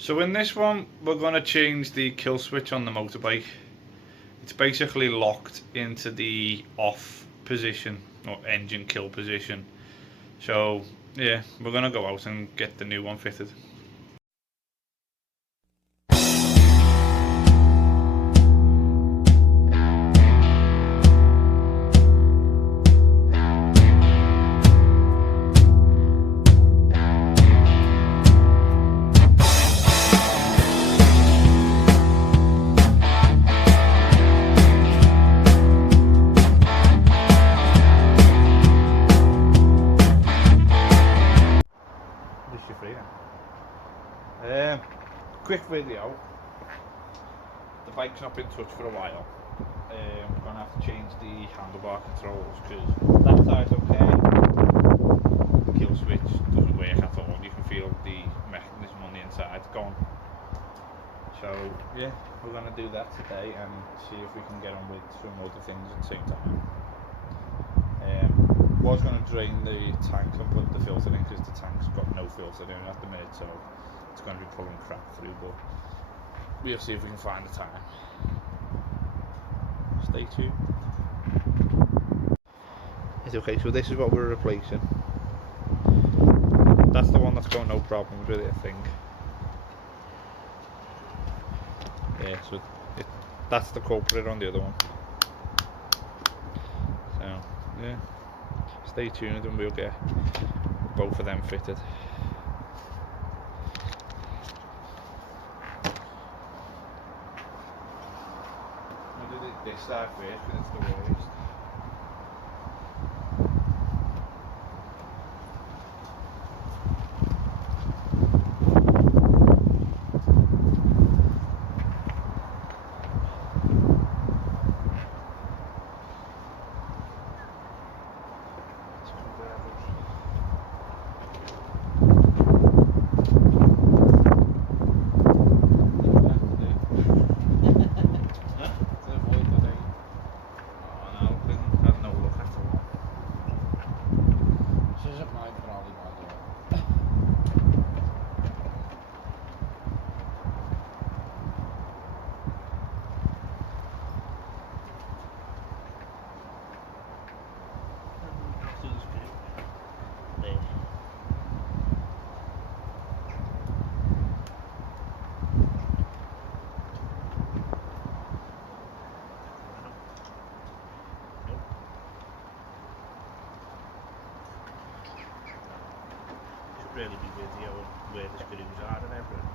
So in this one, we're going to change the kill switch on the motorbike. It's basically locked into the off position, or engine kill position. So yeah, we're going to go out and get the new one fitted. Quick video. The bike's not been touched for a while. We're going to have to change the handlebar controls because that side's okay. The kill switch doesn't work at all. You can feel the mechanism on the inside gone. So yeah, we're going to do that today and see if we can get on with some other things at the same time. Was going to drain the tank and put the filter in because the tank's got no filter in at the minute, so it's going to be pulling crap through, but we'll see if we can find the time. Stay tuned. It's okay, so this is what we're replacing. That's the one that's got no problems with it, I think. Yeah, so that's the culprit on the other one. So, yeah. Stay tuned and we'll get both of them fitted. We'll do this side first because it's the worst. Really be video where the screws are and everything.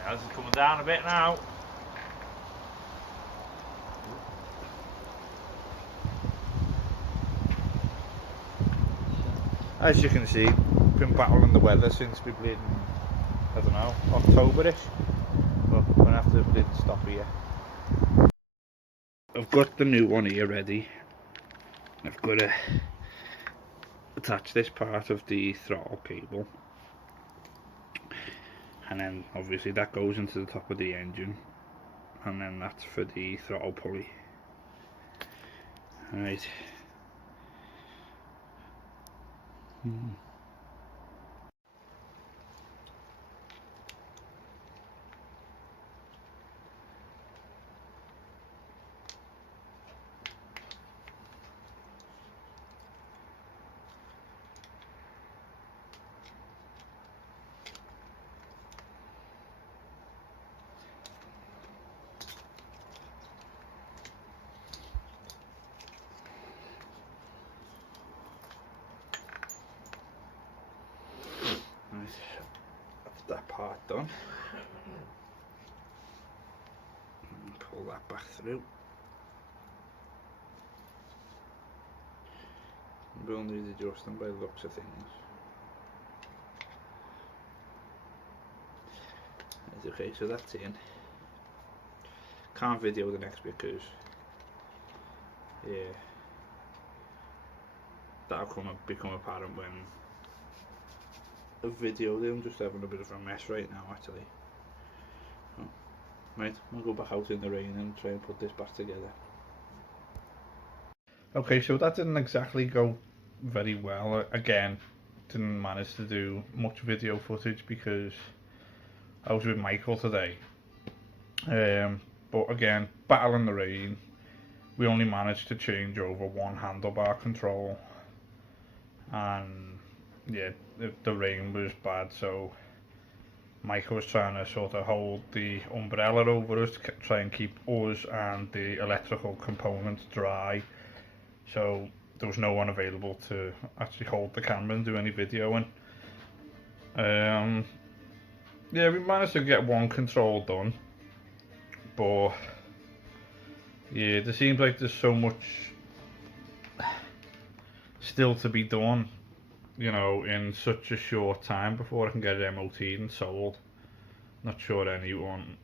Yeah, this is coming down a bit now. As you can see, been battling the weather since we played in, I don't know, October-ish. But we're going to have to bleed stop here. I've got the new one here ready. I've got to attach this part of the throttle cable. And then obviously that goes into the top of the engine. And then that's for the throttle pulley. Alright. That's that part done. And pull that back through. We'll need adjusting by the looks of things. Okay, so that's in. Can't video the next bit because yeah, that'll become apparent when a video there. I'm just having a bit of a mess right now actually. Oh, right, I'll go back out in the rain and try and put this back together. Okay, so that didn't exactly go very well. Again, didn't manage to do much video footage because I was with Michael today. But again, battling the rain, we only managed to change over one handlebar control, and yeah, the rain was bad, so Michael was trying to sort of hold the umbrella over us to try and keep us and the electrical components dry, so there was no one available to actually hold the camera and do any videoing. Yeah, we managed to get one control done, but yeah, there seems like there's so much still to be done, you know, in such a short time before I can get it MOT'd and sold. Not sure anyone,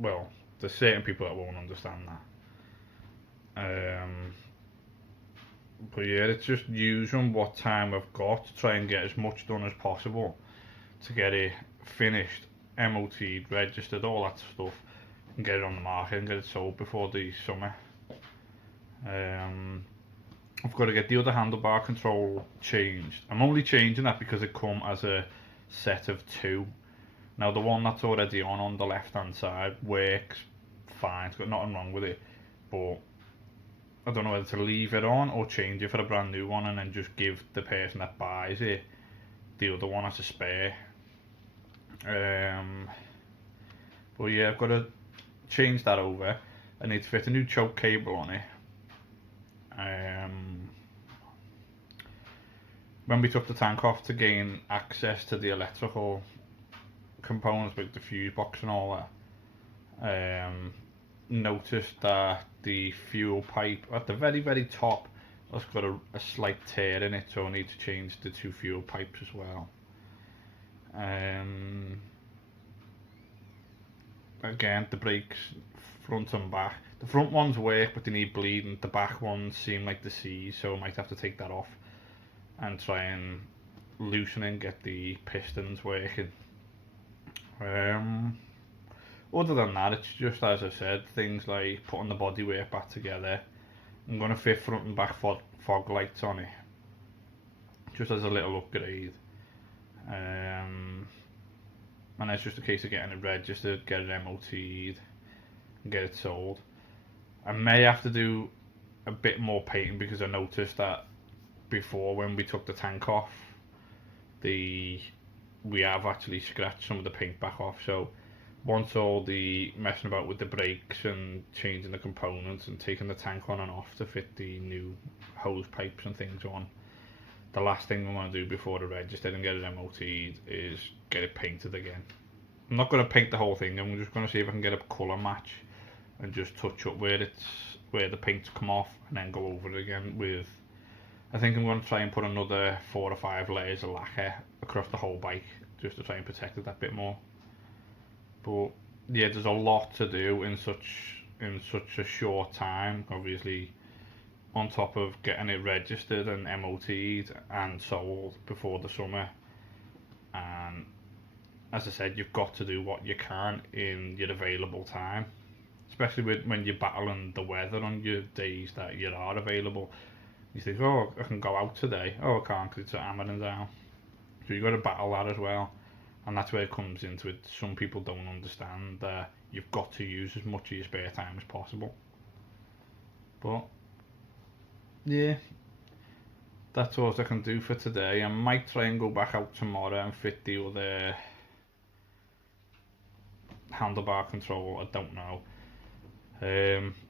well, there's certain people that won't understand that. But yeah, it's just using what time I've got to try and get as much done as possible to get it finished, MOT'd, registered, all that stuff, and get it on the market and get it sold before the summer. I've got to get the other handlebar control changed. I'm only changing that because it come as a set of two. Now the one that's already on the left hand side works fine, it's got nothing wrong with it, but I don't know whether to leave it on or change it for a brand new one and then just give the person that buys it the other one as a spare. But yeah, I've got to change that over. I need to fit a new choke cable on it. When we took the tank off to gain access to the electrical components like the fuse box and all that, noticed that the fuel pipe at the very top has got a slight tear in it, so I need to change the two fuel pipes as well. Again, the brakes front and back, the front ones work but they need bleeding, the back ones seem like the seas, so I might have to take that off and try and loosen and get the pistons working. Other than that, it's just as I said, things like putting the bodywork back together. I'm going to fit front and back fog lights on it, just as a little upgrade. And it's just a case of getting it registered, get it MOT'd, and get it sold. I may have to do a bit more painting because I noticed that before when we took the tank off, we have actually scratched some of the paint back off. So once all the messing about with the brakes and changing the components and taking the tank on and off to fit the new hose pipes and things on, the last thing we want to do before the register and get it MOT'd is get it painted again. I'm not going to paint the whole thing, I'm just going to see if I can get a colour match and just touch up where the paint's come off and then go over it again with, I think I'm going to try and put another 4 or 5 layers of lacquer across the whole bike just to try and protect it that bit more. But yeah, there's a lot to do in such a short time, obviously, on top of getting it registered and MOT'd and sold before the summer. And as I said, you've got to do what you can in your available time, especially when you're battling the weather on your days that you are available. You think, oh, I can go out today. Oh, I can't because it's hammering down. So you've got to battle that as well. And that's where it comes into it. Some people don't understand that you've got to use as much of your spare time as possible. But yeah, that's all I can do for today. I might try and go back out tomorrow and fit the other handlebar control, I don't know.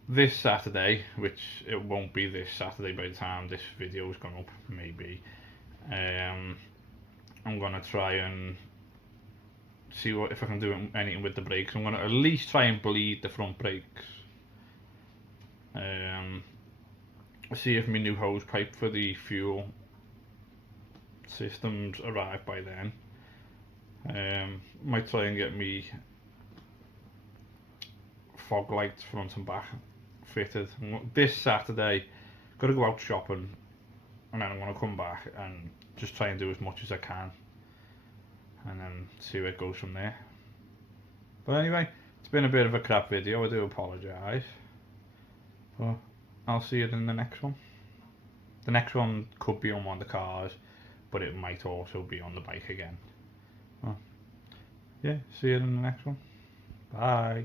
This Saturday, which it won't be this Saturday by the time this video is gone up, maybe, I'm gonna try and see if I can do anything with the brakes. I'm gonna at least try and bleed the front brakes. See if my new hose pipe for the fuel systems arrive by then. Might try and get me fog lights front and back fitted this Saturday. Got to go out shopping and then I'm going to come back and just try and do as much as I can and then see where it goes from there. But anyway, it's been a bit of a crap video, I do apologise. But I'll see you in the next one. The next one could be on one of the cars, but it might also be on the bike again. Well, yeah, see you in the next one. Bye.